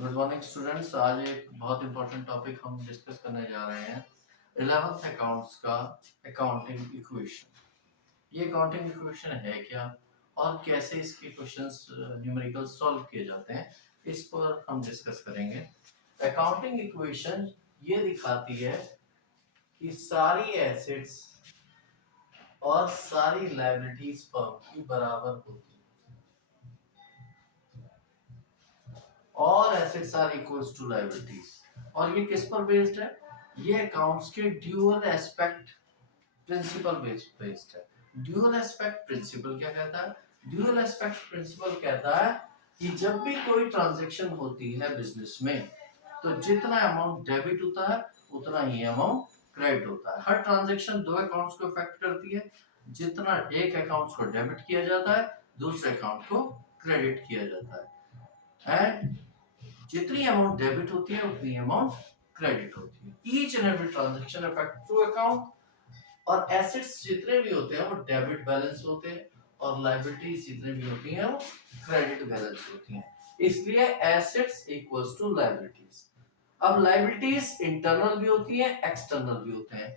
Good morning students. आज एक बहुत इंपॉर्टेंट टॉपिक हम डिस्कस करने जा रहे हैं 11th अकाउंट्स का अकाउंटिंग इक्वेशन। ये अकाउंटिंग इक्वेशन है क्या और कैसे इसके क्वेश्चंस न्यूमेरिकल सॉल्व किए जाते हैं, इस पर हम डिस्कस करेंगे। अकाउंटिंग इक्वेशन ये दिखाती है कि सारी एसेट्स और सारी लायबिलिटीज फर्म की बराबर होती है। और assets are equals to liabilities. और ये किस पर बेस्ड है? ये अकाउंट्स के ड्यूअल एस्पेक्ट प्रिंसिपल बेस्ड है। ड्यूअल एस्पेक्ट प्रिंसिपल क्या कहता है? ड्यूअल एस्पेक्ट प्रिंसिपल कहता है कि जब भी कोई ट्रांजैक्शन होती है बिजनेस में, तो जितना अमाउंट डेबिट होता है उतना ही अमाउंट क्रेडिट होता है। हर ट्रांजैक्शन दो अकाउंट्स को इफेक्ट करती है। जितना एक अकाउंट को डेबिट किया जाता है, दूसरे अकाउंट को क्रेडिट किया जाता है। एंड जितनी अमाउंट डेबिट होती है उतनी अमाउंट क्रेडिट होती है। Each and every transaction affect two account. और एसेट्स जितने भी होते हैं वो डेबिट बैलेंस होते हैं, और लायबिलिटीज जितने भी होती हैं वो क्रेडिट बैलेंस होती हैं। इसलिए एसेट्स इक्वल्स टू लायबिलिटीज। अब लायबिलिटीज इंटरनल भी होती है, एक्सटर्नल भी होते हैं।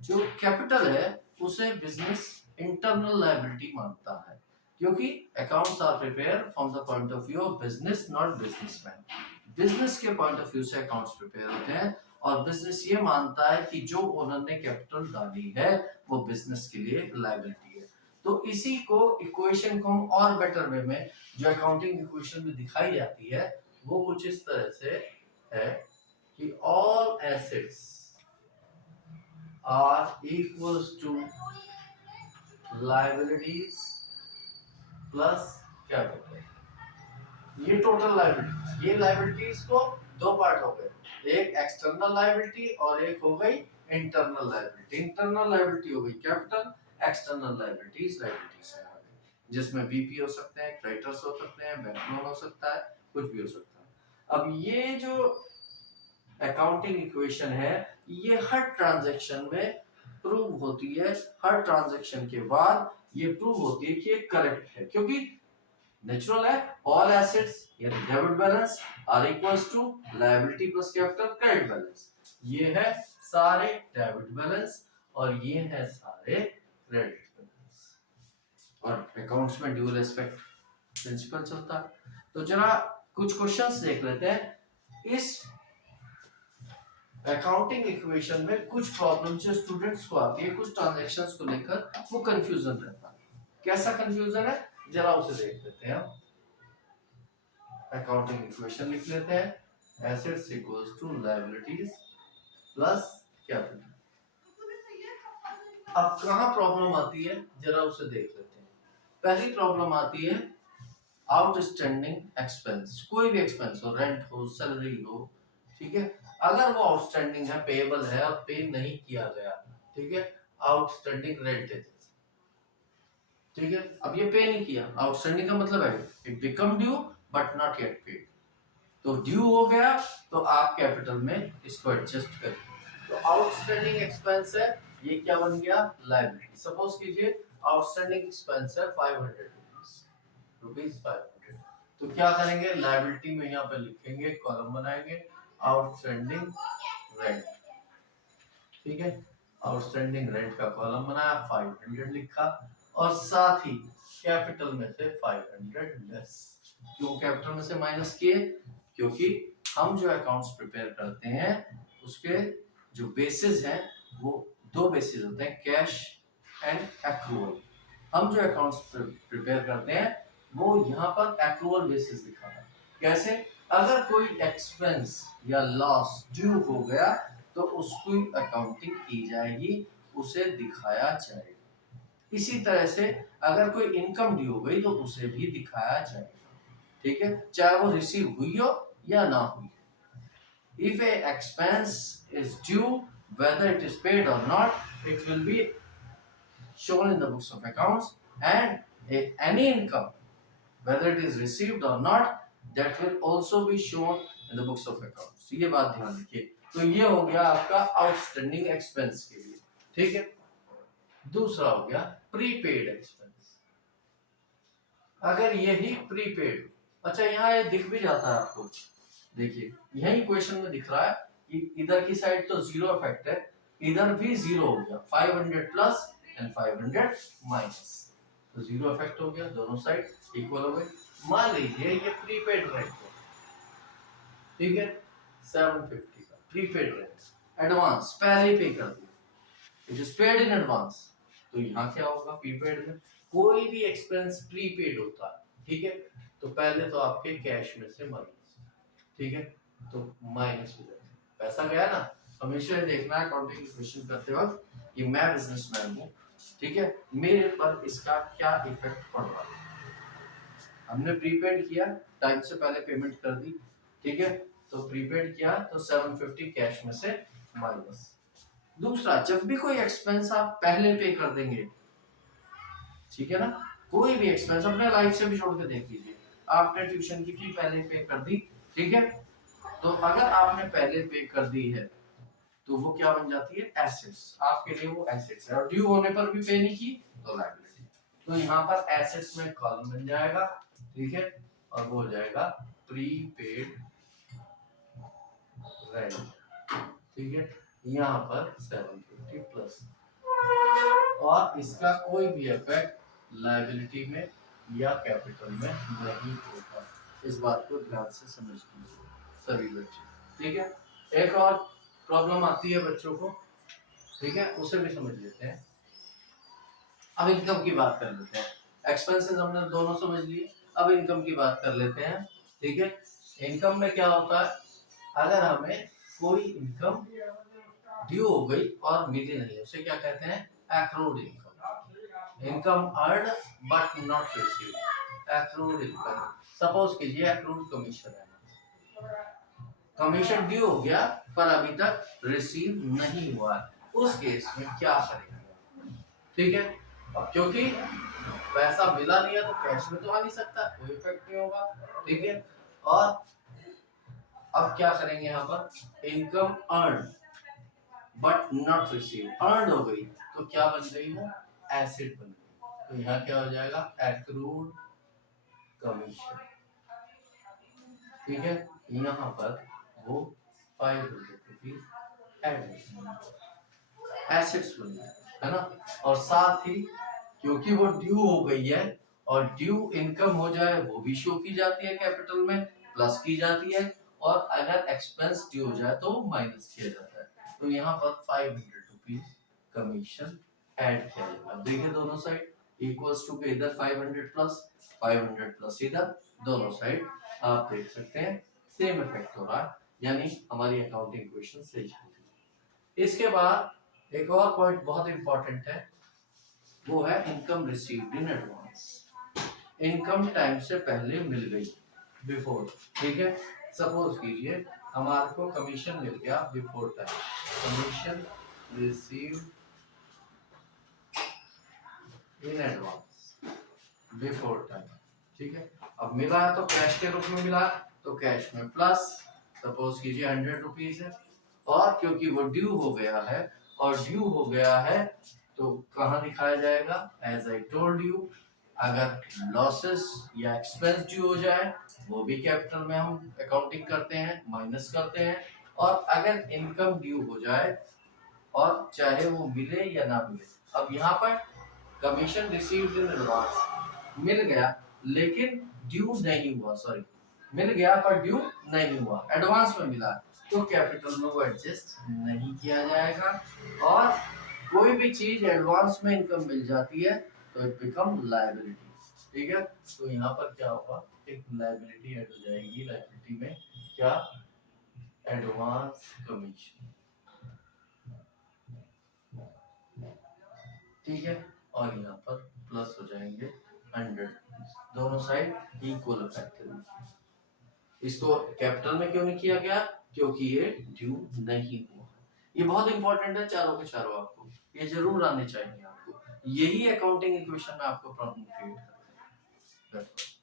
जो कैपिटल है उसे बिजनेस इंटरनल लायबिलिटी मानता है, क्योंकि accounts are prepare from the point of view of business, not businessman. Business के पॉइंट ऑफ व्यू से अकाउंट्स प्रिपेयर होते हैं, और बिजनेस ये मानता है कि जो ओनर ने कैपिटल डाली है वो बिजनेस के लिए लायबिलिटी है। तो इसी को इक्वेशन को हम और बेटर वे में जो अकाउंटिंग इक्वेशन में दिखाई जाती है वो कुछ इस तरह से है कि all assets are equals to liabilities plus capital। ये टोटल लायबिलिटी, ये लायबिलिटीज को दो पार्ट हो गए, एक एक्सटर्नल लायबिलिटी और एक हो गई इंटरनल लायबिलिटी। इंटरनल लायबिलिटी हो गई कैपिटल, एक्सटर्नल लायबिलिटीज लायबिलिटीज है, जिसमें बीपी हो सकते हैं, क्रेडिटर्स हो सकते हैं, बैंक लोन हो सकता है, कुछ भी हो सकता है। अब ये जो अकाउंटिंग इक्वेशन है ये हर ट्रांजैक्शन में प्रूव होती है। हर ट्रांजैक्शन के बाद ये प्रूव होती है कि ये करेक्ट है, क्योंकि नेचुरल है। ऑल एसेट्स यानी debit balance are equals to liability plus capital credit balance. ये है सारे डेबिट बैलेंस और ये है सारे क्रेडिट बैलेंस। और अकाउंट्स में ड्यूअल एस्पेक्ट प्रिंसिपल चलता है। तो जरा कुछ क्वेश्चंस देख लेते हैं। इस अकाउंटिंग इक्वेशन में कुछ प्रॉब्लम जो स्टूडेंट्स को आती है, कुछ ट्रांजैक्शंस को लेकर वो कंफ्यूजन रहता है। कैसा कंफ्यूजन है जरा उसे देख लेते हैं। अकाउंटिंग इक्वेशन लिख लेते हैं, assets equals to liabilities plus capital. अब कहां प्रॉब्लम आती है जरा उसे देख लेते हैं। पहली प्रॉब्लम आती है आउटस्टैंडिंग एक्सपेंस। कोई भी एक्सपेंस हो, रेंट हो, सैलरी हो, ठीक है, अगर वो आउटस्टैंडिंग है, पेएबल है और पे नहीं किया गया, ठीक है, आउटस्टैंडिंग रेंट है, ठीक है। अब ये पे नहीं किया, आउटस्टैंडिंग का मतलब है it become due but not yet paid. तो ड्यू हो गया तो आप कैपिटल में इसको एडजस्ट करिए। तो आउटस्टैंडिंग एक्सपेंस है, ये क्या बन गया? लायबिलिटी। सपोज कीजिए आउटस्टैंडिंग एक्सपेंस है 500 रुपीज 500। तो क्या करेंगे, लायबिलिटी में यहाँ पे लिखेंगे, कॉलम बनाएंगे आउटस्टैंडिंग रेंट, ठीक है। आउटस्टैंडिंग रेंट का कॉलम बनाया, 500 लिखा, और साथ ही कैपिटल में से 500 लेस। क्यों कैपिटल में से माइनस किए? क्योंकि हम जो अकाउंट्स प्रिपेयर करते हैं उसके जो बेसिस हैं वो दो बेसिस होते हैं, कैश एंड एक्रूअल। हम जो अकाउंट्स प्रिपेयर करते हैं वो यहाँ पर एक्रूअल बेसिस दिखा है। कैसे? अगर कोई एक्सपेंस या लॉस ड्यू हो गया तो उसकी अकाउंटिंग की जाएगी, उसे दिखाया जाएगा। इसी तरह से अगर कोई इनकम ड्यू हो गई तो उसे भी दिखाया जाएगा, ठीक है, चाहे वो रिसीव हुई हो या ना हुई। If a expense is due, whether it is paid or not, it will be shown in the books of accounts, and any income, whether it is received or not, that will also be shown in the books of accounts। ये बात ध्यान रखिए। तो ये हो गया आपका outstanding expense के लिए, ठीक है। दूसरा हो गया प्रीपेड एक्सपेंस। अगर ये ही प्रीपेड, अच्छा यहाँ ये दिख भी जाता है आपको, देखिए यही क्वेश्चन में दिख रहा है कि इधर की साइड तो जीरो इफेक्ट है, इधर भी जीरो हो गया, 500 प्लस एंड 500 माइनस, तो जीरो इफेक्ट हो गया, दोनों साइड इक्वल हो गए। मान लीजिए ये प्रीपेड रेंट है, ठीक है, 750 का प्रीपेड रेंट, एडवांस पहले पे कर दिया, it is paid in advance. तो यहाँ क्या होगा, प्रीपेड में कोई भी एक्सपेंस प्रीपेड होता है, ठीक है, तो पहले तो आपके कैश में से माइनस, ठीक है, तो माइनस हो जाएगा, पैसा गया ना। हमेशा देखना है अकाउंटिंग क्वेश्चन करते वक्त कि मैं बिजनेसमैन हूँ, ठीक है, मेरे पर इसका क्या इफेक्ट पड़ रहा है। हमने प्रीपेड किया, टाइम से पहले पेमेंट कर दी, ठीक है, तो प्रीपेड किया तो 750 कैश में से माइनस। दूसरा, जब भी कोई एक्सपेंस आप पहले पे कर देंगे, ठीक है ना, कोई भी एक्सपेंस अपने लाइफ से भी जोड़ के देख लीजिए, आपने ट्यूशन की फी पहले पे कर दी, ठीक है, तो अगर आपने पहले पे कर दी है तो वो क्या बन जाती है, एसेट्स, आपके लिए वो एसेट्स है, और ड्यू होने पर भी पे नहीं की तो लायबिलिटी। तो यहाँ पर एसेट्स में कॉलम बन जाएगा, ठीक है, और वो हो जाएगा प्रीपेड रेंट, ठीक है, यहाँ पर 750 प्लस, और इसका कोई भी इफेक्ट लायबिलिटी में या कैपिटल में नहीं होता। इस बात को ध्यान से समझ लीजिए सभी बच्चे, ठीक है। एक और प्रॉब्लम आती है बच्चों को, ठीक है, उसे भी समझ लेते हैं। अब इनकम की बात कर लेते हैं, एक्सपेंसेस हमने दोनों समझ लिए, अब इनकम की बात कर लेते हैं, ठीक है। इनकम में क्या होता है, अगर हमें कोई इनकम ड्यू हो गई और मिली नहीं, उसे क्या कहते हैं, accrued income, income earned but not received, accrued income. Suppose कीजिए एक्रूड कमीशन है, कमीशन ड्यू हो गया पर अभी तक रिसीव नहीं हुआ, उस केस में क्या करेंगे, ठीक है। अब क्योंकि पैसा मिला नहीं है तो कैश में तो आ नहीं सकता, कोई इफेक्ट नहीं होगा, ठीक है। और अब क्या करेंगे, यहाँ पर income earn but not receive, earn हो गई तो क्या बन गई वो, एसेट बन गई, तो यहाँ क्या हो जाएगा, एक्रूड कमीशन, ठीक है। यहाँ पर वो 500 ऐड एसेट्स बन गए, है ना। और साथ ही क्योंकि वो ड्यू हो गई है, और ड्यू इनकम हो जाए वो भी शो की जाती है कैपिटल में, प्लस की जाती है, और अगर एक्सपेंस ड्यू हो जाए तो माइनस किया जाता है। तो यहाँ पर 500 रुपीज कमीशन ऐड किया जाएगा, देखिए दोनों साइड इक्वल्स टू के, इधर 500 प्लस 500 प्लस इधर, दोनों साइड आप देख सकते हैं सेम इफेक्ट हो रहा है, यानी हमारी अकाउंटिंग क्वेश्चन सही है। इसके बाद एक और पॉइंट बहुत इंपॉर्टेंट है, वो है income received in advance, income time से पहले मिल गई, बिफोर, ठीक है। सपोज कीजिए हमारे को कमीशन मिल गया before time, commission received in advance before time, ठीक है। अब मिला है तो कैश के रूप में मिला, तो कैश में प्लस, सपोज कीजिए 100 रुपीज है, और क्योंकि वो ड्यू हो गया है, और ड्यू हो गया है तो कहाँ दिखाया जाएगा, एज आई टोल्ड यू, अगर लॉसेस या एक्सपेंस ड्यू हो जाए वो भी कैपिटल में हम अकाउंटिंग करते हैं, माइनस करते हैं, और अगर इनकम ड्यू हो जाए और चाहे वो मिले या ना मिले, अब यहाँ पर कमीशन रिसीव्ड इन एडवांस मिल गया लेकिन ड्यू नहीं हुआ, सॉरी, मिल गया पर ड्यू नहीं हुआ, एडवांस में मिला, तो कैपिटल में वो एडजस्ट नहीं किया जाएगा, और कोई भी चीज एडवांस में इनकम मिल जाती है तो इट बिकम लायबिलिटी, ठीक है। तो यहाँ पर क्या होगा, एक लायबिलिटी ऐड हो जाएगी, लायबिलिटी में क्या, एडवांस कमीशन, ठीक है, और यहाँ पर प्लस हो जाएंगे 100, दोनों साइड इक्वल इफेक्ट है। इसको कैपिटल में क्यों नहीं किया गया, क्योंकि ये ड्यू नहीं हुआ, ये बहुत इंपॉर्टेंट है, चारों के चारों आपको ये जरूर आने चाहिए, आपको यही अकाउंटिंग इक्वेशन में आपको प्रॉब्लम क्रिएट करता है।